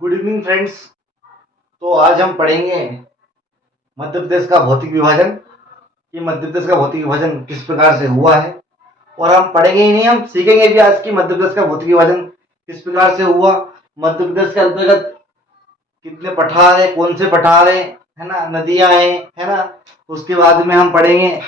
Good evening friends. तो आज हम पढ़ेंगे मध्य प्रदेश का भौतिक विभाजन कि मध्य प्रदेश का भौतिक विभाजन किस प्रकार से हुआ है। और हम पढ़ेंगे ही नहीं, हम सीखेंगे भी आज की मध्य प्रदेश का भौतिक विभाजन किस प्रकार से हुआ। मध्य प्रदेश के अंतर्गत कितने पठार है, कौन से पठार है ना, नदियां है ना। उसके बाद में हम पढ़ेंगे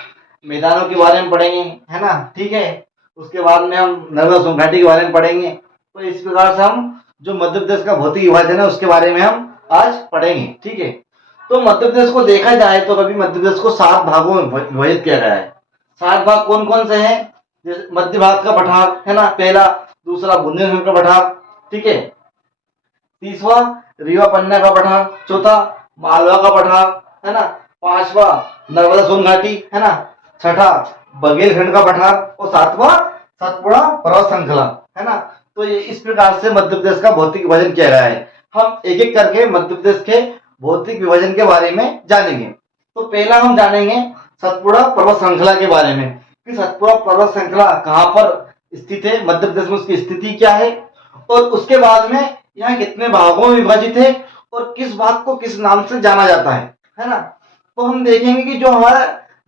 मैदानों के बारे में पढ़ेंगे, है ना, ठीक है। उसके बाद में हम नर्मदा सोन घाटी के बारे में पढ़ेंगे। तो इस प्रकार से हम जो मध्य प्रदेश का भौतिक विभाजन है उसके बारे में हम आज पढ़ेंगे, ठीक है। तो मध्य प्रदेश को देखा जाए तो कभी मध्य प्रदेश को 7 भागों में विभाजित किया गया है। 7 भाग कौन कौन से हैं? जैसे मध्य भारत का पठार है ना, पहला। दूसरा बुंदेलखंड का पठार, ठीक है। तीसवा रीवा पन्ना का पठार। चौथा मालवा का पठार, है ना। पांचवा नर्मदा सोन घाटी, है ना। छठा बघेलखंड का पठार और सातवां सतपुड़ा पर्वत श्रृंखला, है ना। तो ये इस प्रकार से मध्य प्रदेश का भौतिक विभाजन किया गया है। हम एक एक करके मध्य प्रदेश के भौतिक विभाजन के बारे में जानेंगे। तो पहला हम जानेंगे सतपुड़ा पर्वत श्रृंखला के बारे में कि सतपुड़ा पर्वत श्रृंखला कहाँ पर स्थित है, मध्य प्रदेश में उसकी स्थिति क्या है, और उसके बाद में यहाँ कितने भागों में विभाजित है और किस भाग को किस नाम से जाना जाता है ना। तो हम देखेंगे कि जो हमारा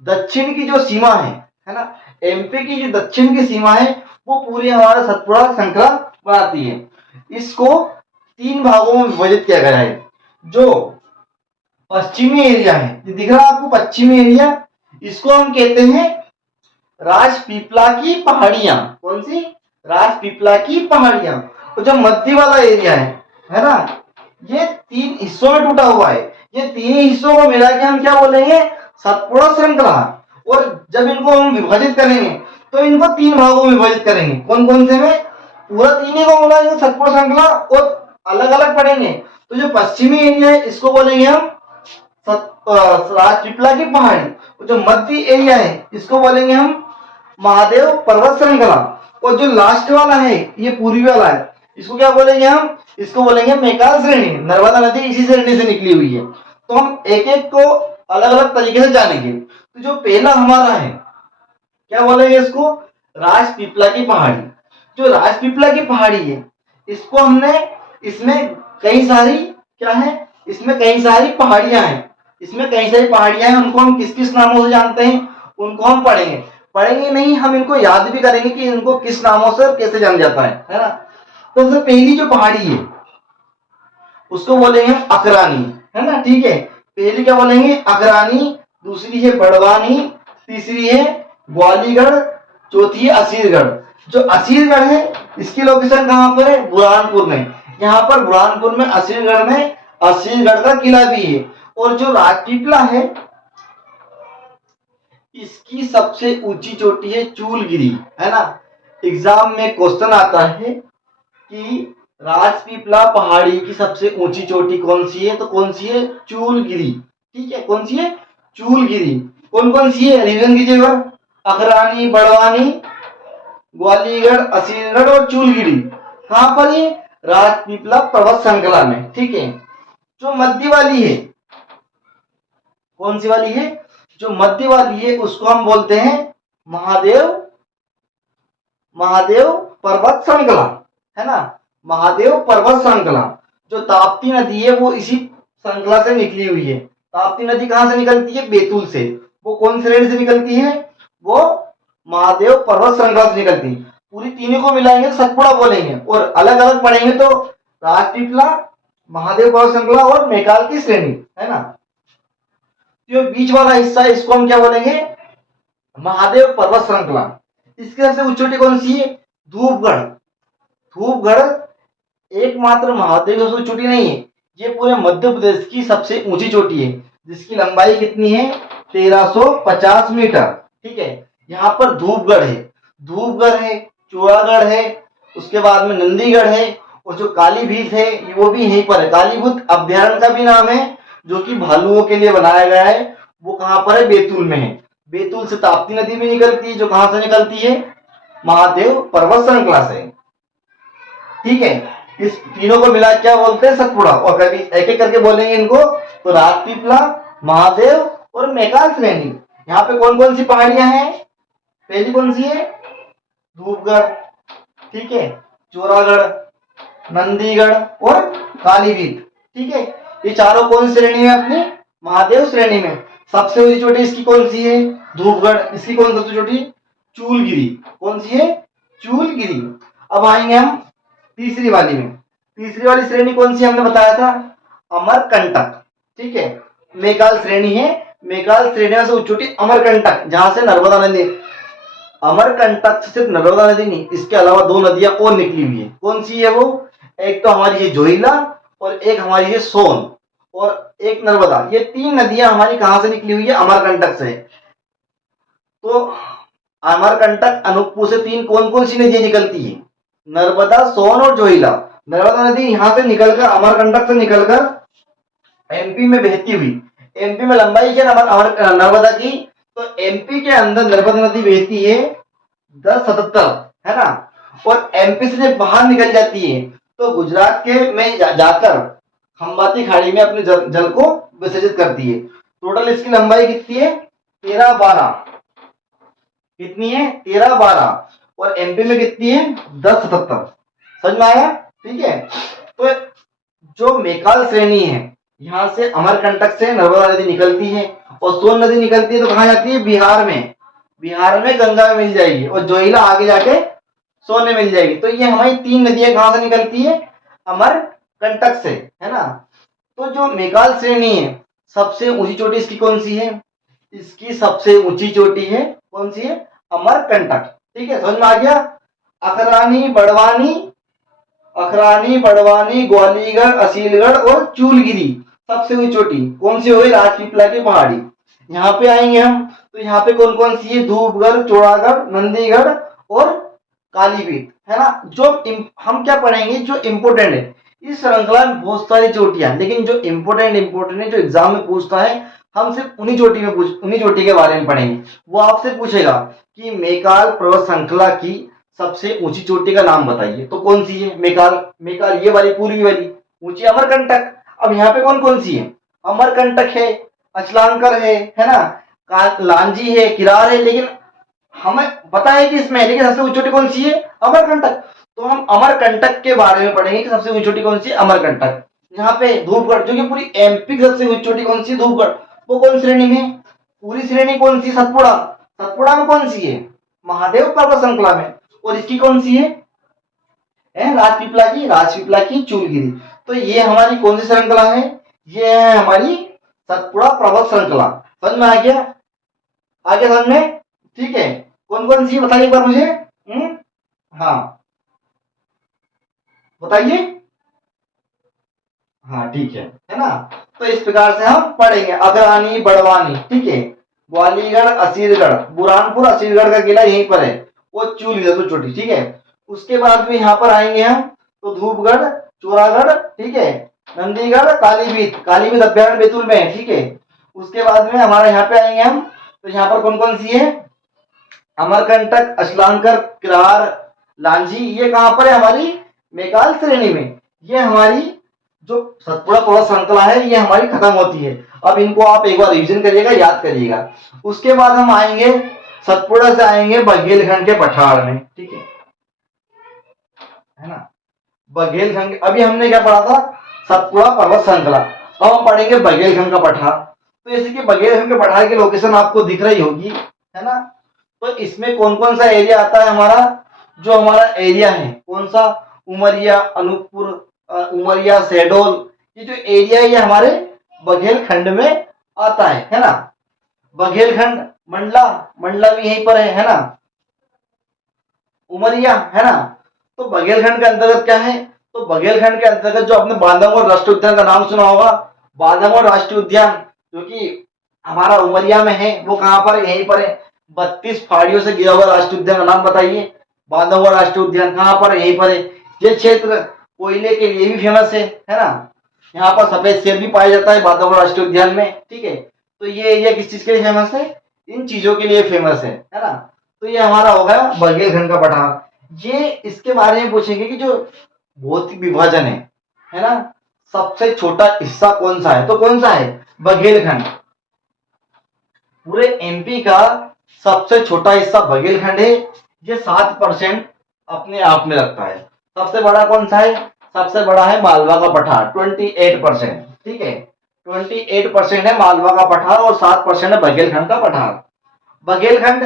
दक्षिण की जो सीमा है ना, एमपी की जो दक्षिण की सीमा है वो पूरी हमारा सतपुड़ा श्रृंखला बनाती है। इसको 3 भागों में विभाजित किया गया है। जो पश्चिमी एरिया है, ये दिख रहा है आपको पश्चिमी एरिया, इसको हम कहते हैं राजपीपला की पहाड़ियां। कौन सी? राजपीपला की पहाड़ियां। तो जो मध्य वाला एरिया है ना, ये 3 हिस्सों में टूटा हुआ है। ये 3 हिस्सों को मिला के हम क्या बोलेंगे? सतपुड़ा श्रृंखला। और जब इनको हम विभाजित करेंगे तो इनको 3 भागों में विभाजित करेंगे। कौन कौन से में? पूरा 3 को बोला सतपुड़ा श्रृंखला, और अलग अलग पढ़ेंगे। तो जो पश्चिमी एरिया है इसको बोलेंगे हम राजपीपला की पहाड़ी। जो मध्य एरिया है इसको बोलेंगे हम महादेव पर्वत श्रृंखला। और जो लास्ट वाला है ये पूर्वी वाला है, इसको क्या बोलेंगे हम? इसको बोलेंगे मैकाल श्रेणी। नर्मदा नदी इसी श्रेणी से निकली हुई है। तो हम एक एक को अलग अलग तरीके से जानेंगे। तो जो पहला हमारा है, क्या बोलेंगे इसको? राजपीपला की पहाड़ी। जो राजपीपला की पहाड़ी है इसको हमने, इसमें कई सारी क्या है, इसमें कई सारी पहाड़ियां हैं। इसमें कई सारी पहाड़ियां हैं, उनको हम किस किस नामों से जानते हैं उनको हम पढ़ेंगे नहीं, हम इनको याद भी करेंगे कि इनको किस नामों से और कैसे जाना जाता है ना। तो सबसे पहली जो पहाड़ी है उसको बोलेंगे अकरानी, है ना, ठीक है। पहली क्या बोलेंगे? अकरानी। दूसरी है बड़वानी। तीसरी है ग्वालीगढ़। चौथी है असीरगढ़। जो असीरगढ़ है इसकी लोकेशन कहाँ पर है? बुरहानपुर में। यहाँ पर बुरहानपुर में असीरगढ़ में असीरगढ़ का किला भी है। और जो राजपीपला है इसकी सबसे ऊंची चोटी है चूलगिरी, है ना। एग्जाम में क्वेश्चन आता है कि राजपीपला पहाड़ी की सबसे ऊंची चोटी कौन सी है? तो कौन सी है? चूलगिरी, ठीक है। कौन सी है? चूलगिरी। कौन कौन सी है? रिवीजन कीजिएगा। अकरानी, बड़वानी, ग्वालीगढ़, असीरगढ़ और चूलगिरी। कहां पर ये? राजपीपला पर्वत श्रृंखला में, ठीक है। जो मध्य वाली है, कौन सी वाली है? जो मध्य वाली है उसको हम बोलते हैं महादेव पर्वत श्रृंखला, है ना। महादेव पर्वत श्रृंखला। जो ताप्ती नदी है वो इसी श्रृंखला से निकली हुई है। ताप्ती नदी कहां से निकलती है? बैतूल से। वो कौन से रेड से निकलती है? वो महादेव पर्वत श्रृंखला से निकलती है। पूरी तीनों को मिलाएंगे तो सतपुड़ा बोलेंगे, और अलग अलग पढ़ेंगे तो राजपीपला, महादेव पर्वत श्रृंखला और मैकाल की श्रेणी, है ना। जो बीच वाला हिस्सा है इसको हम क्या बोलेंगे? महादेव पर्वत श्रृंखला। इसके सबसे ऊंची चोटी कौन सी है? धूपगढ़। धूपगढ़ एकमात्र महादेव की चोटी नहीं है, ये पूरे मध्य प्रदेश की सबसे ऊंची चोटी है, जिसकी लंबाई कितनी है? 1350 मीटर, ठीक है। यहाँ पर धूपगढ़ है, चूड़ागढ़ है, उसके बाद में नंदीगढ़ है, और जो कालीभीत है वो भी यहीं पर है। कालीभूत अभ्यारण्य का भी नाम है, जो कि भालुओं के लिए बनाया गया है। वो कहां पर है? बैतूल में है। बैतूल से ताप्ती नदी भी निकलती है, जो कहां से निकलती है? महादेव पर्वत श्रृंखला से, ठीक है। इस तीनों को मिला क्या बोलते हैं? सतपुड़ा। और कभी एक एक करके बोलेंगे इनको तो राजपीपला, महादेव और मैकाल श्रेणी। यहाँ पे कौन कौन सी पहाड़ियां हैं? पहली कौन सी है? धूपगढ़, ठीक है, चौरागढ़, नंदीगढ़ और कालीवीत। ठीक है, ये चारों कौन सी श्रेणी में अपनी? महादेव श्रेणी में। सबसे ऊंची चोटी इसकी कौन सी है? धूपगढ़। इसकी कौन सबसे छोटी? चूलगिरी। कौन सी है? चूलगिरी। अब आएंगे हम तीसरी वाली में। तीसरी वाली श्रेणी कौन सी हमने बताया था? अमरकंटक। ठीक है, मेकाल श्रेणी है। मेकाल श्रेणी में से उच्च चोटी अमरकंटक, जहां से नर्मदा नदी, अमरकंटक से सिर्फ नर्मदा नदी नहीं, इसके अलावा दो नदियां और निकली हुई है। कौन सी है वो? एक तो हमारी ये जोहिला और एक हमारी ये सोन और एक नर्मदा। ये तीन नदियां हमारी कहां से निकली हुई है? अमरकंटक से। तो अमरकंटक अनूपपुर से तीन कौन कौन सी नदियां निकलती है? नर्मदा, सोन और जोहिला। नर्मदा नदी यहां से निकलकर, अमरकंटक से निकलकर एमपी में बहती हुई, एमपी में लंबाई क्या नर्मदा की? तो एमपी के अंदर नर्मदा नदी बहती है 1077, है ना। और एमपी से जब बाहर निकल जाती है तो गुजरात के में जाकर खंबाती खाड़ी में अपने जल को विसर्जित करती है। टोटल इसकी लंबाई कितनी है? 13-12। कितनी है? 13-12। और एमपी में कितनी है? 1077। समझ में आया? ठीक है, तो जो मेकाल श्रेणी है, यहां से अमरकंटक से नर्मदा नदी निकलती है और सोन नदी निकलती है तो कहां जाती है? बिहार में। बिहार में गंगा में मिल जाएगी और जोहिला आगे जाके सोन में मिल जाएगी। तो ये हमारी तीन नदियां कहां से निकलती है? अमरकंटक से, है ना। तो जो मेकाल श्रेणी है, सबसे ऊंची चोटी इसकी कौन सी है? इसकी सबसे ऊंची चोटी है कौन सी है? अमरकंटक। ठीक है, समझ में आ गया? अखरानी, बड़वानी, अखरानी, बड़वानी, ग्वालीगढ़, असीलगढ़ और चूलगिरी सबसे ऊंची चोटी कौन सी हो गई? राजपीपला की पहाड़ी। यहाँ पे आएंगे हम तो यहाँ पे कौन कौन सी है? धूपगढ़, चौड़ागढ़, नंदीगढ़ और कालीवीत, है ना। हम क्या पढ़ेंगे? जो इम्पोर्टेंट है। इस श्रृंखला में बहुत सारी चोटियां, लेकिन जो इम्पोर्टेंट है, जो एग्जाम में पूछता है, हम सिर्फ उन्हीं चोटी के बारे में पढ़ेंगे। वो आपसे पूछेगा कि मेकाल पर्वत श्रृंखला की सबसे ऊंची चोटी का नाम बताइए, तो कौन सी है? मेकाल ये वाली, पूर्वी वाली ऊंची अमरकंटक। अब यहाँ पे कौन कौन सी है? अमरकंटक है, अचलांकर है ना, लांजी है, किरार है। लेकिन हमें पता है कि इसमें, लेकिन सबसे ऊंची चोटी कौन सी है? अमरकंटक। तो हम अमरकंटक के बारे में पढ़ेंगे कि सबसे ऊंची चोटी कौन सी है? अमरकंटक। यहाँ पे धूपगढ़, जो कि पूरी एमपी की सबसे ऊंची चोटी कौन सी? धूपगढ़। वो कौन श्रेणी में? पूरी श्रेणी कौन सी? सतपुड़ा। सतपुड़ा में कौन सी है? महादेव पर्वत श्रृंखला में। और इसकी कौन सी है? राजपीपला की चूलगिरी। तो ये हमारी कौन सी श्रृंखला है? ये है हमारी सतपुड़ा पर्वत श्रृंखला। समझ में आ गया? आगे समझ में? ठीक है, कौन कौन सी बताइए एक बार मुझे। हाँ बताइए। हाँ ठीक है ना। तो इस प्रकार से हम पढ़ेंगे। अग्रणी, बड़वानी, ठीक है, ग्वालीगढ़, असीरगढ़, बुरहानपुर असीरगढ़ का किला यहीं पर है, वो चूलगिरी तो चोटी। ठीक है, उसके बाद में यहाँ पर आएंगे हम तो धूपगढ़, चौरागढ़, ठीक है, नंदीगढ़, कालीवीत अभ्यारण्य बैतूल में है। ठीक है, उसके बाद में हमारे यहाँ पे आएंगे हम तो यहाँ पर कौन कौन सी है? अमरकंटक, अचलांकर, किरार, लांजी। ये कहां पर है? हमारी मेकाल श्रेणी में। ये हमारी जो सतपुड़ा पर्वत श्रृंखला है, ये हमारी खत्म होती है। अब इनको आप एक बार रिवीजन करिएगा, याद करिएगा। उसके बाद हम आएंगे सतपुड़ा से आएंगे बघेलखंड के पठार में। ठीक है ना, बघेलखंड। अभी हमने क्या पढ़ा था? सतपुड़ा पर्वत श्रृंखला। अब हम पढ़ेंगे बघेलखंड का पठार। तो जैसे कि बघेलखंड के पठार की लोकेशन आपको दिख रही होगी, है ना। तो इसमें कौन कौन सा एरिया आता है हमारा? जो हमारा एरिया है कौन सा? उमरिया, अनूपपुर, उमरिया, शहडोल, ये जो एरिया है ये हमारे बघेलखंड में आता है ना। बघेलखंड, मंडला भी यहीं पर है ना, उमरिया, है ना। तो बघेलखंड के अंतर्गत क्या है? तो बघेलखंड के अंतर्गत जो आपने बांधवगढ़ राष्ट्रीय उद्यान का नाम सुना होगा, बांधवगढ़ राष्ट्रीय उद्यान जो कि हमारा उमरिया में है, वो कहां पर है? यहीं पर है। 32 पहाड़ियों से घिरा हुआ राष्ट्रीय उद्यान का नाम बताइए। बांधवगढ़ राष्ट्रीय उद्यान कहां पर है? यहीं पर है। ये क्षेत्र कोयले के लिए भी फेमस है ना। यहाँ पर सफेद शेर भी पाया जाता है बांधवगढ़ राष्ट्रीय उद्यान में। ठीक है, तो ये एरिया किस चीज के लिए फेमस है? इन चीजों के लिए फेमस है ना। तो ये हमारा हो गया बघेलखंड का पठार। ये इसके बारे में पूछेंगे कि जो भौतिक विभाजन है ना, सबसे छोटा हिस्सा कौन सा है? तो कौन सा है? बघेलखंड। पूरे एमपी का सबसे छोटा हिस्सा बघेलखंड है। ये 7% अपने आप में रखता है। सबसे बड़ा कौन सा है? सबसे बड़ा है मालवा का पठार 28%, ठीक है, 28% है मालवा का पठार और 7% है बघेलखंड का पठार। बघेलखंड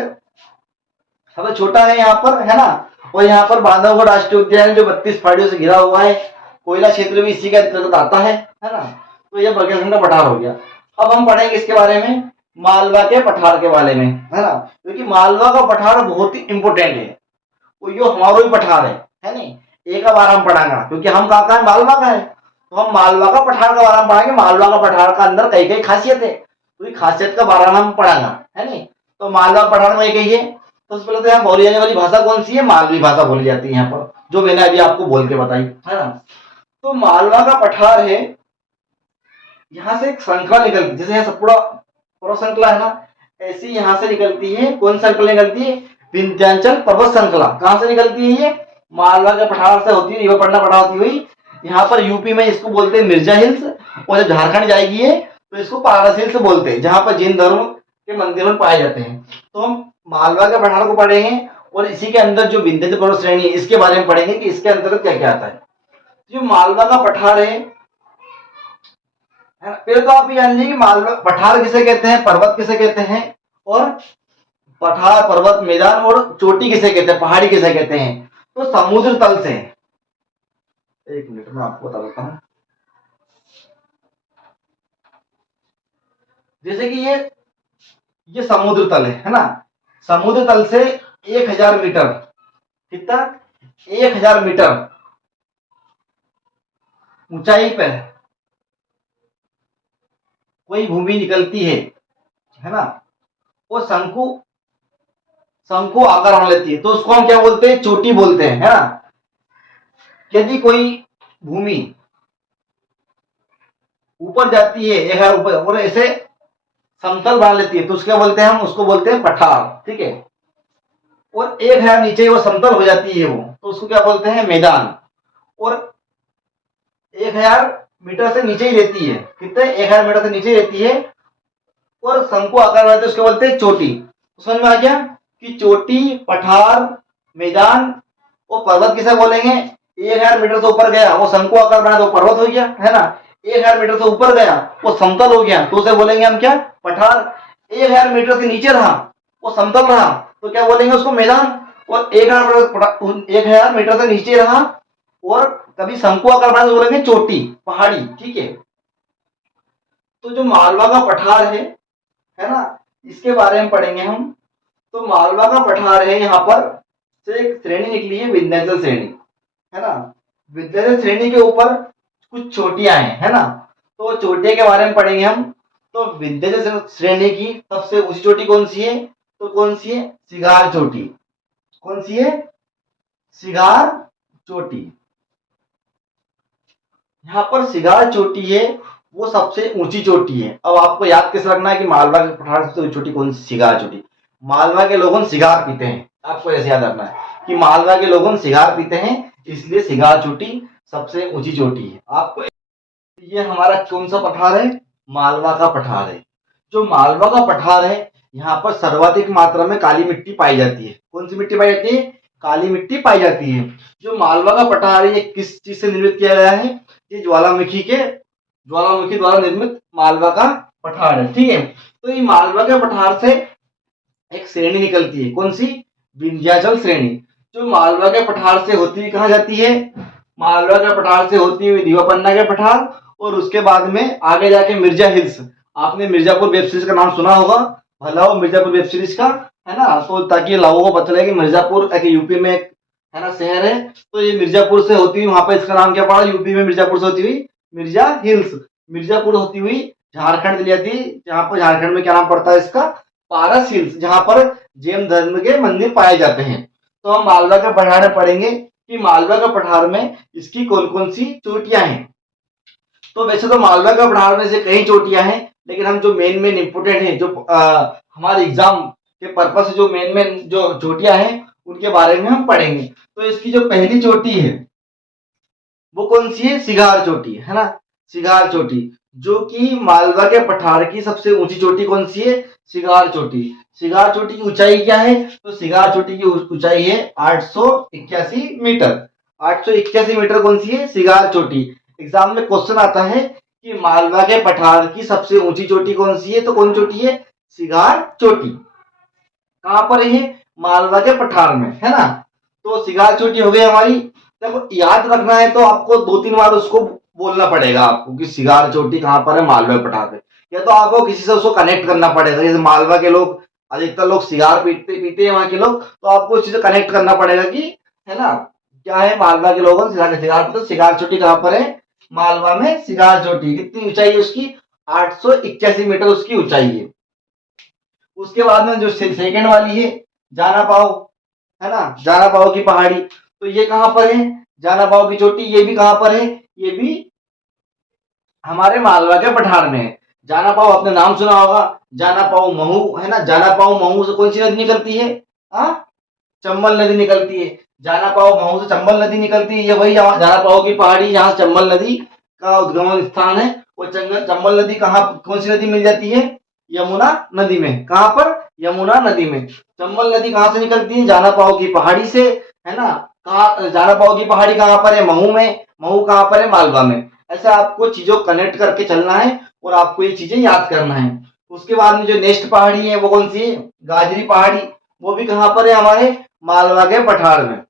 सबसे छोटा है यहाँ पर, है ना। और यहाँ पर बांधवगढ़ राष्ट्रीय उद्यान जो 32 पहाड़ियों से घिरा हुआ है, कोयला क्षेत्र भी इसी के अंतर्गत आता है ना। तो ये बघेलखंड का पठार हो गया। अब हम पढ़ेंगे इसके बारे में, मालवा के पठार के बारे में, है ना, क्योंकि मालवा का पठार बहुत ही इंपोर्टेंट है, वो यो हमारो ही पठार है नहीं। एक बार हम पढ़ाएंगे क्योंकि हम कहाँ का है, मालवा का है, तो हम मालवा का पठार का बारे में पढ़ाएंगे। मालवा का पठार का अंदर कई कई खासियत है, तो ये खासियत का बारे में हम पढ़ाएंगे, है नहीं। तो मालवा पठार में कहिए, तो उससे पहले तो यहाँ बोली जाने वाली भाषा कौन सी है, मालवी भाषा बोली जाती है यहाँ पर, जो मैंने अभी आपको बोल के बताई, है ना। तो मालवा का पठार है, यहाँ से एक श्रृंखला निकलती, जैसे यहाँ पूरा पूरा श्रृंखला है ना, ऐसी यहाँ से निकलती है। कौन श्रृंखला निकलती है, विंध्याचल पर्वत श्रृंखला। कहाँ से निकलती है ये, मालवा के पठार से होती है। पढ़ना पढ़ा होती हुई यहाँ पर यूपी में इसको बोलते हैं मिर्जा हिल्स, और जब झारखंड जाएगी है तो इसको पारस हिल्स बोलते हैं, जहाँ पर जैन धर्म के मंदिर में पाए जाते हैं। तो हम मालवा के पठार को पढ़ेंगे और इसी के अंदर जो विंध्याचल पर्वत श्रेणी है इसके बारे में पढ़ेंगे कि इसके अंतर्गत क्या क्या आता है। जो मालवा का पठार है ना, पहले तो आप ये जान लीजिए मालवा पठार किसे कहते हैं, पर्वत किसे कहते हैं, और पठार पर्वत मैदान और चोटी किसे कहते हैं, पहाड़ी किसे कहते हैं। तो समुद्र तल से, एक मिनट में आपको बता देता हूं। जैसे कि ये समुद्र तल है ना, समुद्र तल से 1000 मीटर, कितना, 1000 मीटर ऊंचाई पर कोई भूमि निकलती है ना, वो शंकु आकार बना लेती है, तो उसको हम क्या बोलते हैं, चोटी बोलते हैं, है ना। यदि कोई भूमि ऊपर जाती है, एक हाथ ऊपर, और ऐसे समतल बना लेती है, तो उसके बोलते हैं, हम उसको बोलते हैं पठार, ठीक है। और एक हाथ नीचे वो समतल हो जाती है वो, तो उसको क्या बोलते हैं, मैदान। और 1000 मीटर से नीचे ही रहती है, कितने, 1000 मीटर से नीचे रहती है और शंकु आकार बनाते हैं, उसके बोलते हैं चोटी। समझ में आ गया कि चोटी, पठार, मैदान और पर्वत किसे बोलेंगे, 1000 मीटर से ऊपर गया वो शंकु आकार बना तो पर्वत हो गया, है ना। 1000 मीटर से ऊपर गया वो समतल हो गया, तो उसे बोलेंगे हम क्या, पठार। 1000 मीटर से नीचे रहा वो समतल रहा, तो क्या बोलेंगे उसको, मैदान। और 1000 मीटर से नीचे रहा और कभी शंकु आकार बना तो बोलेंगे चोटी, पहाड़ी, ठीक है। तो जो मालवा का पठार है ना, इसके बारे में पढ़ेंगे हम। तो मालवा का पठार है, यहाँ पर से एक श्रेणी निकली है, विंध्याचल श्रेणी, है ना। विंध्याचल श्रेणी के ऊपर कुछ चोटियां हैं, है ना। तो चोटियों के बारे में पढ़ेंगे हम। तो विंध्याचल श्रेणी की सबसे ऊंची चोटी कौन सी है, तो कौन सी है, सिगार चोटी। कौन सी है, सिगार चोटी। यहाँ पर सिगार चोटी है, वो सबसे ऊंची चोटी है। अब आपको याद कैसे रखना है कि मालवा के पठार सबसे ऊंची चोटी कौन सी, सिगार चोटी। मालवा के लोगों सिगार पीते हैं, आपको ऐसे याद रखना है कि मालवा के लोगों सिगार पीते हैं, इसलिए सिगार चोटी सबसे ऊंची चोटी है। आपको ये हमारा कौन सा पठार है, मालवा का पठार है। जो मालवा का पठार है, यहाँ पर सर्वाधिक मात्रा में काली मिट्टी पाई जाती है। कौन सी मिट्टी पाई जाती है, काली मिट्टी पाई जाती है। जो मालवा का पठार है, ये किस चीज से निर्मित किया गया है, ये ज्वालामुखी द्वारा निर्मित मालवा का पठार है, ठीक है। तो ये मालवा के पठार से एक श्रेणी निकलती है, कौन सी, विंध्याचल श्रेणी। जो मालवा के पठार से होती हुई कहाँ जाती है, मालवा के पठार से होती हुई दीवापन्ना के पठार, और उसके बाद में आगे जाके मिर्जा हिल्स। आपने मिर्जापुर वेब सीरीज का नाम सुना होगा, भला हो मिर्जापुर वेब सीरीज का, है ना। तो ताकि लोगों को पता लगे कि मिर्जापुर यूपी में एक, है ना, शहर है। तो ये मिर्जापुर से होती हुई, वहां पर इसका नाम क्या पड़ा, यूपी में मिर्जापुर से होती हुई मिर्जा हिल्स। मिर्जापुर होती हुई झारखंड चली जाती, जहाँ पर झारखंड में क्या नाम पड़ता है इसका, पारस हिल्स, जहाँ पर जैन धर्म के मंदिर पाए जाते हैं। तो हम मालवा के पठार में पढ़ेंगे कि मालवा के पठार में इसकी कौन कौन सी चोटियां हैं। तो वैसे तो मालवा के पठार में से कई चोटियां हैं, लेकिन हम जो मेन इंपोर्टेंट है, जो हमारे एग्जाम के पर्पज से जो मेन जो चोटियां हैं उनके बारे में हम पढ़ेंगे। तो इसकी जो पहली चोटी है वो कौन सी है, सिगार चोटी, है ना। सिगार चोटी, जो कि मालवा के पठार की सबसे ऊंची चोटी कौन सी है, सिगार चोटी। सिगार चोटी की ऊंचाई क्या है, तो सिगार चोटी की ऊंचाई है 881 मीटर। 881 मीटर कौन सी है? सिगार चोटी। एग्जाम में क्वेश्चन आता है कि मालवा के पठार की सबसे ऊंची चोटी कौन सी है? तो कौन चोटी है? सिगार चोटी। कहां पर है ये? मालवा के पठार में, है ना। तो सिगार चोटी हो गई हमारी। देखो याद रखना है तो आपको 2-3 बार उसको बोलना पड़ेगा आपको कि सिगार चोटी कहां पर है? मालवा के पठार पे। या तो आपको किसी से उसको कनेक्ट करना पड़ेगा, जैसे मालवा के लोग, अधिकतर लोग सिगार पीते पीते हैं वहां के लोग, तो आपको इस चीज से कनेक्ट करना पड़ेगा कि, है ना, क्या है, मालवा के लोगों सिगार सिगार तो सिगार चोटी कहां पर है? मालवा में सिगार चोटी। कितनी ऊंचाई है उसकी? 881 मीटर उसकी ऊंचाई है। उसके बाद में जो सेकेंड वाली है, जाना पाओ, है ना, जाना पाओ की पहाड़ी, तो ये कहां पर है? जाना पाओ की चोटी, ये भी कहां पर है? ये भी हमारे मालवा के पठार में है। जाना पाओ आपने नाम सुना होगा, जाना पाओ महू, है ना। जाना पाओ महू से कौन सी नदी निकलती है? हाँ, चंबल नदी निकलती है। जाना पाओ महू से चंबल नदी निकलती है। ये वही जाना पाओ की पहाड़ी जहां चंबल नदी का उद्गम स्थान है। वो चंबल नदी कहाँ, कौन सी नदी मिल जाती है? यमुना नदी में। कहां पर? यमुना नदी में। चंबल नदी कहां से निकलती है? जाना पाओ की पहाड़ी से, है ना। कहा जाना पाओ की पहाड़ी कहां पर है? महू में। महू कहां पर है? मालवा में। ऐसे आपको चीजों को कनेक्ट करके चलना है और आपको ये चीजें याद करना है। उसके बाद में जो नेक्स्ट पहाड़ी है वो कौन सी है? गाजरी पहाड़ी। वो भी कहां पर है? हमारे मालवा के पठार में।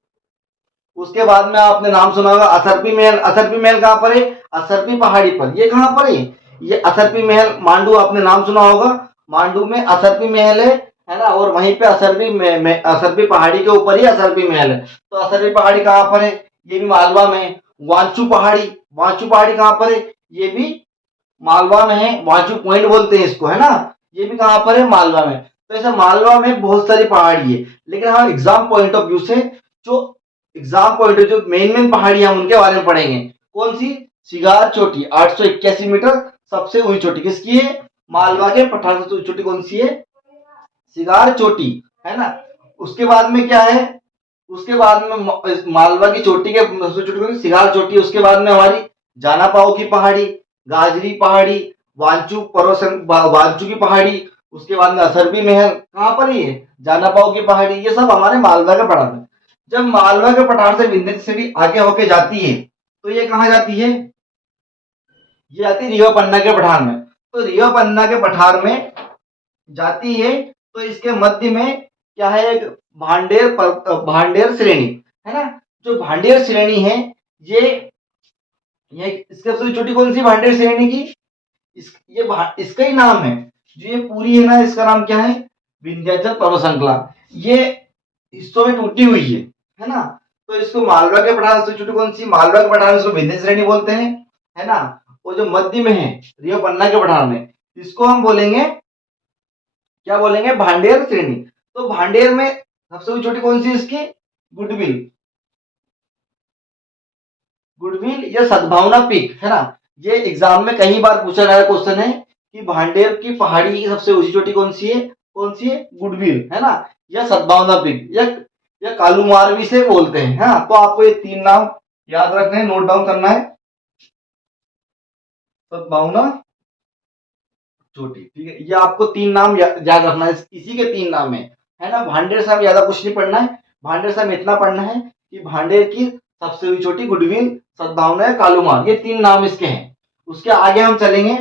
उसके बाद में आपने नाम सुना होगा असरपी महल। असरपी महल कहां पर है? असरपी पहाड़ी पर। ये कहां पर है? ये असरपी महल मांडू, आपने नाम सुना होगा। मांडू में असरपी महल है ना। और वहीं पे असरपी पहाड़ी के ऊपर ही असरपी महल है। तो असरपी पहाड़ी कहां पर है? ये भी मालवा में। वांचू पहाड़ी, वांचू पहाड़ी कहां पर है? ये भी मालवा में है। वांचू पॉइंट बोलते हैं इसको, है ना। ये भी कहां पर है? मालवा में। तो ऐसा मालवा में बहुत सारी पहाड़ी है, लेकिन हम एग्जाम पॉइंट ऑफ व्यू से जो जो मेन मेन पहाड़ी हम उनके बारे में पढ़ेंगे। कौन सी? सिगार चोटी 881 मीटर सबसे ऊंची चोटी किसकी है? मालवा के पठार से चोटी कौन सी है? सिगार चोटी, है ना। उसके बाद में क्या है? उसके बाद में मालवा की चोटी के सबसे चोटी सिगार चोटी। उसके बाद में हमारी जाना पाओ की पहाड़ी, गाजरी पहाड़ी, वांचू की पहाड़ी। उसके बाद में असरबी महल कहां पर है? जाना पाओ की पहाड़ी। ये सब हमारे मालवा के पठार में। जब मालवा के पठार से विंध्य से भी आगे होके जाती है तो ये कहां जाती है? ये आती है रीवा पन्ना के पठार में। तो रीवा पन्ना के पठार में जाती है तो इसके मध्य में क्या है? एक भांडेर श्रेणी, है ना। जो भांडेर श्रेणी है, ये इसके सबसे छोटी कौन सी भांडेर श्रेणी की? इसका ही नाम है, जो ये पूरी है ना, इसका नाम क्या है? विंध्याचल पर्वत श्रृंखला। ये हिस्सों में टूटी हुई है ना। तो इसको मालवा के पठार सबसे छोटी कौन सी? मालवा के पठार में इसको विंध्य श्रेणी बोलते हैं, है ना। वो जो मध्य में है रीवा पन्ना के पठार में, इसको हम बोलेंगे, क्या बोलेंगे? भांडेर श्रेणी। तो भांडेर में सबसे छोटी कौन सी इसकी? गुडविल। गुडविल या सद्भावना पीक, है ना। ये एग्जाम में कई बार पूछा गया क्वेश्चन है कि भांडेर की पहाड़ी की सबसे ऊंची चोटी कौन सी है? कौन सी है? गुडविल, है ना, या सद्भावना पीक, या कालूमार भी से बोलते हैं। हाँ, तो आपको ये 3 नाम याद रखने हैं, नोट डाउन करना है। सद्भावना चोटी, ठीक है। ये आपको 3 नाम याद रखना है, इसी के 3 नाम है ना। भांडेर साहब ज्यादा कुछ नहीं पढ़ना है। भांडेर साहब इतना पढ़ना है कि भांडेर की सबसे ऊंची चोटी गुडविल, सद्भावना है, कालूमार, ये 3 नाम इसके हैं। उसके आगे हम चलेंगे,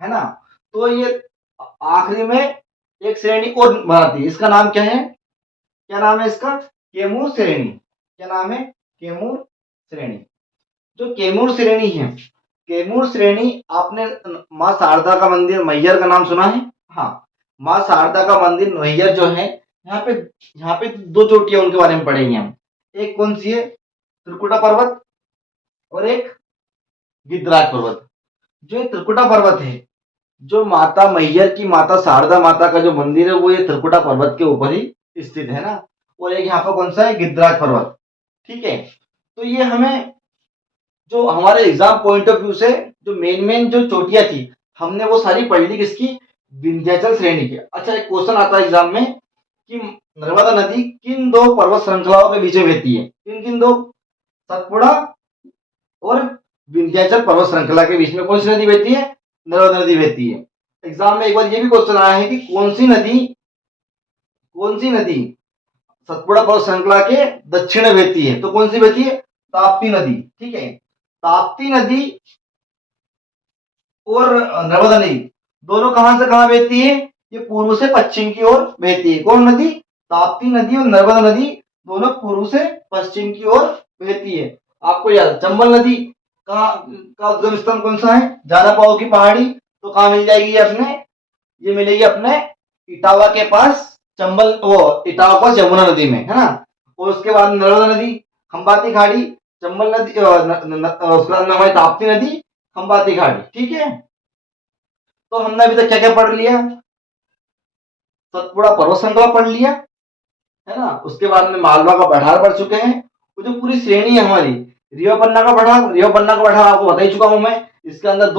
है ना। तो ये आखिरी में एक श्रेणी और बनाती है, इसका नाम क्या है? क्या नाम है इसका? कैमूर श्रेणी। क्या नाम है? कैमूर श्रेणी। जो कैमूर श्रेणी है, कैमूर श्रेणी, आपने माँ शारदा का मंदिर मैहर का नाम सुना है? हाँ, माँ शारदा का मंदिर मैहर जो है, यहाँ पे 2 चोटियां उनके बारे में पढ़ेंगे हम। एक कौन सी है? त्रिकुटा पर्वत, और एक गिद्धराज पर्वत। जो ये त्रिकुटा पर्वत है, जो माता मैहर की, माता शारदा माता का जो मंदिर है, वो ये त्रिकुटा पर्वत के ऊपर ही स्थित है ना। और एक यहाँ पर कौन सा है? गिद्धराज पर्वत, ठीक है। तो ये हमें, जो हमारे एग्जाम पॉइंट ऑफ व्यू से जो मेन जो चोटियां थी, हमने वो सारी पढ़ ली किसकी? विंध्याचल श्रेणी की। अच्छा, एक क्वेश्चन आता है एग्जाम में कि नर्मदा नदी किन 2 पर्वत श्रृंखलाओं के बीच में बहती है? किन किन 2? सतपुड़ा और विंध्याचल पर्वत श्रृंखला के बीच में कौन सी नदी बहती है? नर्मदा नदी बहती है। एग्जाम में एक बार ये भी क्वेश्चन आया है कि कौन सी नदी सतपुड़ा पर्वत श्रृंखला के दक्षिण में बहती है। तो कौन सी बहती है? ताप्ती नदी। ठीक है, ताप्ती नदी और नर्मदा नदी दोनों कहां से कहां बहती है? ये पूर्व से पश्चिम की ओर बहती है। कौन नदी? ताप्ती नदी और नर्मदा नदी दोनों पूर्व से पश्चिम की ओर बहती है। आपको याद, चंबल नदी कहाँ का उद्गम स्थान कौन सा है? जानापाओ की पहाड़ी। तो कहाँ मिल जाएगी ये अपने? ये मिलेगी अपने इटावा के पास, चंबल वो इटावा के पास यमुना नदी में, है ना। और उसके बाद नर्मदा नदी, खंबाती खाड़ी, चंबल नदी, उसके बाद में हमारी ताप्ती नदी, खंबाती खाड़ी। ठीक है, तो हमने अभी तक क्या क्या पढ़ लिया? सतपुड़ा पर्वत श्रृंखला पढ़ लिया, है ना। उसके बाद में मालवा का पठार पढ़ चुके हैं। वो जो पूरी श्रेणी है हमारी, रीवा पन्ना का पठार, रीवा पन्ना का पठार आपको बता ही चुका हूं मैं। इसके अंदर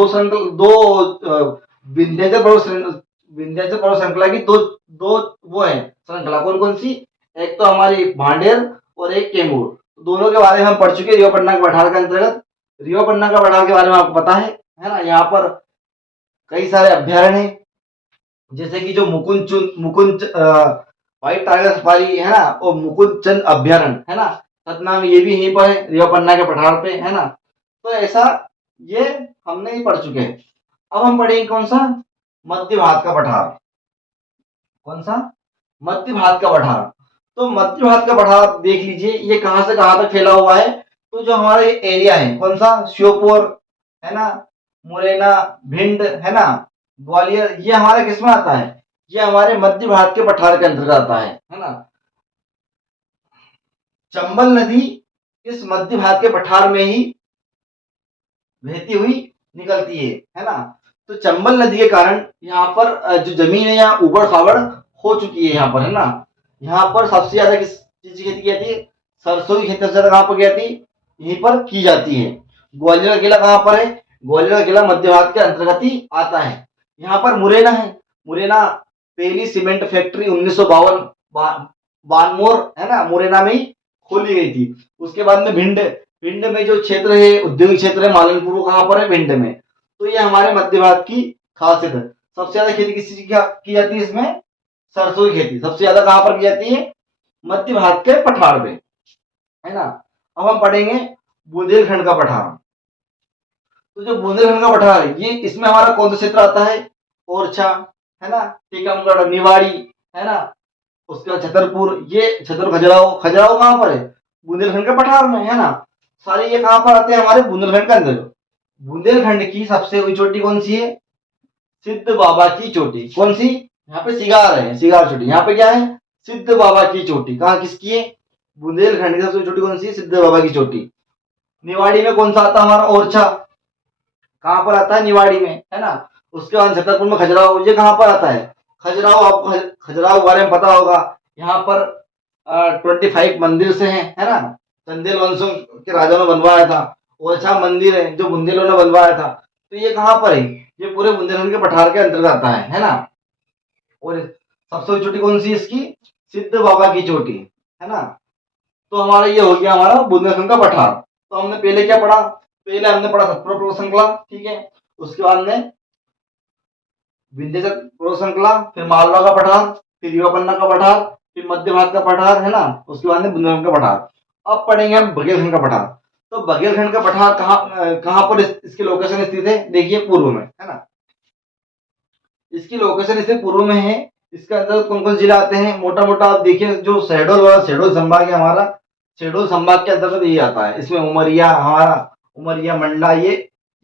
विंध्याचल पर्वत श्रृंखला की दो दो वो है श्रृंखला। कौन कौन सी? एक तो हमारी भांडेर और एक कैमूर। दोनों के बारे में हम पढ़ चुके हैं रीवा पन्ना के पठार के अंतर्गत। रीवा पन्ना का पठार के बारे में आपको पता है ना। यहाँ पर कई सारे अभ्यारण्य हैं, जैसे कि जो मुकुंद व्हाइट टाइगर सफारी है ना, और मुकुंद चंद अभ्यारण्य है ना, सतना में, ये भी यहीं पर है, रीवा पन्ना के पठार पे, है ना। तो ऐसा ये हमने ही पढ़ चुके हैं। अब हम पढ़ेंगे कौन सा? मध्य भारत का पठार। कौन सा? मध्य भारत का पठार। तो मध्य भारत का पठार आप देख लीजिए, ये कहां से कहां तक फैला हुआ है। तो जो हमारा एरिया है, कौन सा? श्योपुर, है ना, मुरैना, भिंड, है ना, ग्वालियर, ये हमारे किस में आता है? ये हमारे मध्य भारत के पठार के अंतर्गत आता है ना। चंबल नदी इस मध्य भारत के पठार में ही बहती हुई निकलती है ना। तो चंबल नदी के कारण यहाँ पर जो जमीन है, यहाँ उबड़ खाबड़ हो चुकी है यहाँ पर, है ना। यहाँ पर सबसे ज्यादा किस चीज की खेती की जाती है? सरसों की खेती सबसे ज्यादा कहाँ पर की जाती है? यहीं पर की जाती है। ग्वालियर का किला कहाँ पर है? ग्वालियर का किला मध्य भारत के अंतर्गत ही आता है। यहाँ पर मुरैना है। मुरैना पहली सीमेंट फैक्ट्री 1952 बानमोर, है ना, मुरैना में ही खोली गई थी। उसके बाद में भिंड, भिंड में जो क्षेत्र है, उद्योगिक क्षेत्र है मालनपुर, वो कहाँ पर है? भिंड में। तो ये हमारे मध्य भारत की खासियत है। सबसे ज्यादा खेती किस चीज की जाती है इसमें? सरसों की खेती सबसे ज्यादा कहां पर की जाती है? मध्य भारत के पठार में, है ना। अब हम पढ़ेंगे बुंदेलखंड का पठार। तो जो बुंदेलखंड का पठार है, ये इसमें हमारा कौन सा क्षेत्र आता है? ओरछा, है ना, टीकमगढ़, निवाड़ी, है ना, उसके बाद छतरपुर, ये छतर, खजुराहो। खजुराहो कहां पर है? बुंदेलखंड के पठार में, है ना। सारे ये कहां पर आते हैं? हमारे बुंदेलखंड के अंदर। बुंदेलखंड की सबसे ऊंची चोटी कौन सी है? सिद्ध बाबा की चोटी। कौन सी? यहाँ पे सिगार है, सिगार चोटी। यहाँ पे क्या है? सिद्ध बाबा की चोटी। कहाँ किसकी है? बुंदेलखंड की सबसे चोटी कौन सी है? सिद्ध बाबा की चोटी। निवाड़ी में कौन सा आता है हमारा? ओरछा। कहाँ पर आता है? निवाड़ी में, है ना। उसके बाद छतरपुर में खजुराहो, ये कहाँ पर आता है? खजुराहो, आपको खजुराहो के बारे में पता होगा। यहाँ पर 25 मंदिर से है ना, चंदेल वंशों के राजाओं ने बनवाया था। ओरछा मंदिर है जो बुंदेलों ने बनवाया था। तो ये कहाँ पर है? ये पूरे बुंदेलखंड के पठार के अंतर्गत आता है ना। और सबसे ऊंची चोटी कौन सी इसकी? सिद्ध बाबा की चोटी, है ना। तो हमारा ये हो गया हमारा बुंदेलखंड का पठार। तो हमने पहले क्या पढ़ा? पहले हमने पढ़ा सतपुड़ा पर्वत श्रृंखला, ठीक है। उसके बाद में विंध्याचल पर्वत श्रृंखला, फिर मालवा का पठार, फिर रीवा पन्ना का पठार, फिर मध्य भारत का पठार, है ना। उसके बाद में बुंदेलखंड का पठार। अब पढ़ेंगे हम बघेलखंड का पठार। तो बघेलखंड का पठार कहाँ पर इसकी लोकेशन स्थित है? देखिए पूर्व में, है ना। इसकी लोकेशन स्थित पूर्व में है। इसके अंदर कौन कौन जिला आते हैं? मोटा मोटा आप देखिए, जो शहडोल संभाग है हमारा, शहडोल संभाग के अंतर्गत ये आता है। इसमें उमरिया, हमारा उमरिया, मंडला, ये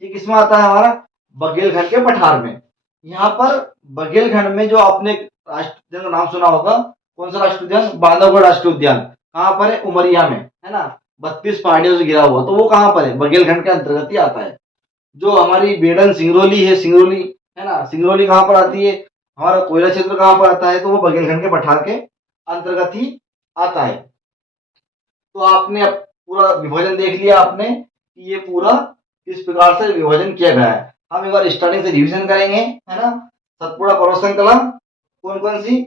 किसमें आता है? हमारा बघेलखंड के पठार में। यहाँ पर बघेलखंड में जो आपने राष्ट्रीय उद्यान का नाम सुना होगा, कौन सा राष्ट्रीय उद्यान? बांधवगढ़ राष्ट्रीय उद्यान। कहाँ पर है? उमरिया में, है ना। 32 पहाड़ियों से घिरा हुआ, तो वो कहाँ पर है? बघेलखंड के अंतर्गत ही आता है। जो हमारी बेडन सिंगरौली है, सिंगरौली, है ना, सिंगरौली कहाँ पर आती है? हमारा कोयला क्षेत्र कहाँ पर आता है? तो वो बघेलखंड के पठार के अंतर्गत ही आता है। तो आपने अब पूरा विभाजन देख लिया आपने कि ये पूरा किस प्रकार से विभाजन किया गया है। हम एक बार स्टार्टिंग से रिवीजन करेंगे, है ना। सतपुड़ा पर्वत श्रृंखला कौन कौन सी?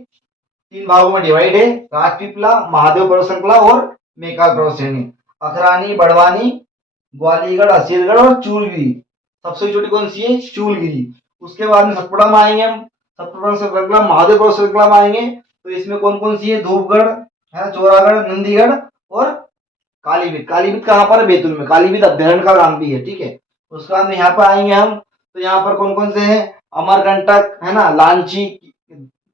3 भागों में डिवाइड है। राजपीपला, महादेव पर्वत श्रृंखला और मेकाल पर्वत श्रेणी। अखरानी, बड़वानी, ग्वालीगढ़, असीरगढ़ और चूलगिरी। सबसे छोटी कौन सी है? चूलगिरी। उसके बाद में सतपुड़ा में आएंगे हम। सतपुड़ा श्रृंखला, महादेव पर्वत श्रृंखला में आएंगे। तो इसमें कौन कौन सी है? धूपगढ़, है ना, चौरागढ़, नंदीगढ़ और कालीबीत। कालीबीत कहाँ पर है? बैतूल में। कालीबीत अभ्यारण्य का नाम भी है, ठीक है। उसके बाद में यहाँ पर आएंगे हम, तो यहाँ पर कौन कौन से हैं? अमरकंटक है ना, लांची,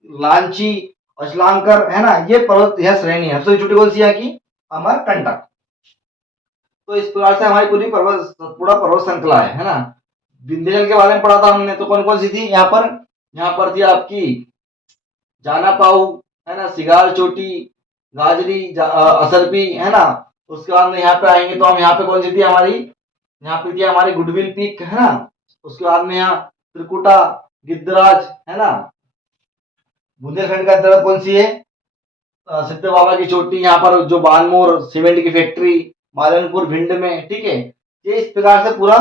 लांची, अचलांकर है ना, ये पर्वत यह श्रेणी है। सबसे छोटी कौन सी है की? अमरकंटक। तो इस प्रकार से हमारी पूरी पर्वत, पूरा पर्वत श्रृंखला है ना। विंध्याचल के बारे में पढ़ा था हमने, तो कौन कौन सी थी यहाँ पर? यहाँ पर थी आपकी जाना पाऊ है ना, सिगाल चोटी, गाजरी, असरपी है ना। उसके बाद में यहाँ पे आएंगे तो हम यहाँ पे कौन सी थी हमारी? यहाँ पे थी हमारी गुडविल पीक है ना। उसके बाद में यहाँ त्रिकुटा, गिद्धराज है ना। बुंदेलखंड का तरफ कौन सी है? सिद्ध बाबा की चोटी, यहाँ पर जो बानमोर सीमेंट की फैक्ट्री, मालनपुर भिंड में, ठीक है। ये इस प्रकार से पूरा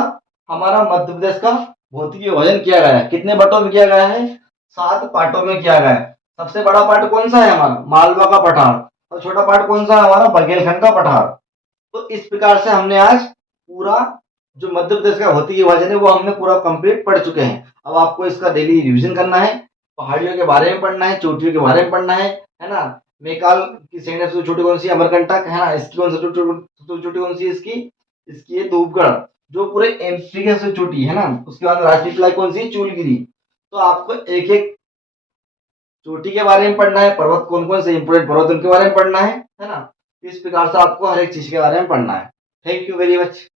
हमारा मध्य प्रदेश का भौतिक विभाजन किया गया है। कितने बटों में किया गया है? 7 पार्टों में किया गया है। सबसे बड़ा पार्ट कौन सा है हमारा? मालवा का पठार। और छोटा पार्ट कौन सा है हमारा? बघेलखंड का पठार। तो इस प्रकार से हमने आज पूरा जो मध्य प्रदेश का भौतिक विभाजन है वो हमने पूरा कंप्लीट पढ़ चुके हैं। अब आपको इसका डेली रिवीजन करना है, पहाड़ियों के बारे में पढ़ना है, चोटियों के बारे में पढ़ना है ना। मेकाल की श्रेणी सबसे छोटी कौन सी? अमरकंटक है ना। इसकी कौन सबसे छोटी कौन सी है इसकी? इसकी है धूपगढ़, जो पूरे एमपी की सबसे छोटी है ना। उसके बाद राष्ट्रीय फ्लैग कौन सी? चूलगिरी। तो आपको एक एक चोटी के बारे में पढ़ना है, पर्वत कौन कौन से इंपोर्टेंट पर्वत उनके बारे में पढ़ना है ना। इस प्रकार से आपको हर एक चीज के बारे में पढ़ना है। Thank you very much.